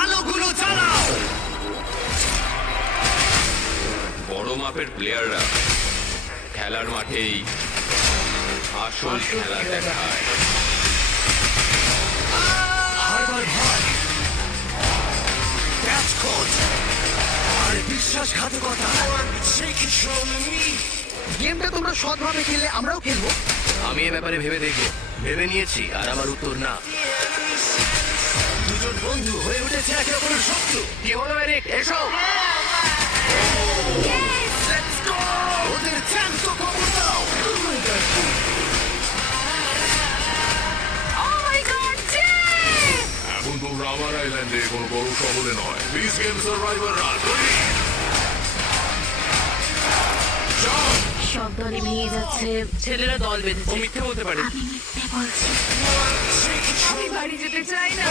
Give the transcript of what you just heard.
আলোগুলো জ্বালাও। বড় মাপের প্লেয়াররা খেলার মাঠেই আসল খেলা দেখায়। হারবার ভয়, ক্যাচ খোঁজ আর বিশ্বাসঘাতকতা। গেমটা তোমরা সৎভাবে খেললে আমরাও খেলবো। আমি এ ব্যাপারে ভেবে নিয়েছি, আর আমার উত্তর না। দুজন বন্ধু হয়ে উঠেছে একে অপরের শত্রু। কি হলো এরিক? এসো। Let's go! ওদের জ্যান্ত খবর দাও। এখন তোমরা আমার আইল্যান্ডে কোনো বড় শহরে নয়, পিস গেম সার্ভাইভাররা তৈরি। সব দলে ভেঙে যাচ্ছে। ছেলেরা দল ও বেঁধেছে। মিথ্যে বলতে পারে। আমি মিথ্যে বলছি। আমি বাড়ি যেতে চাই না।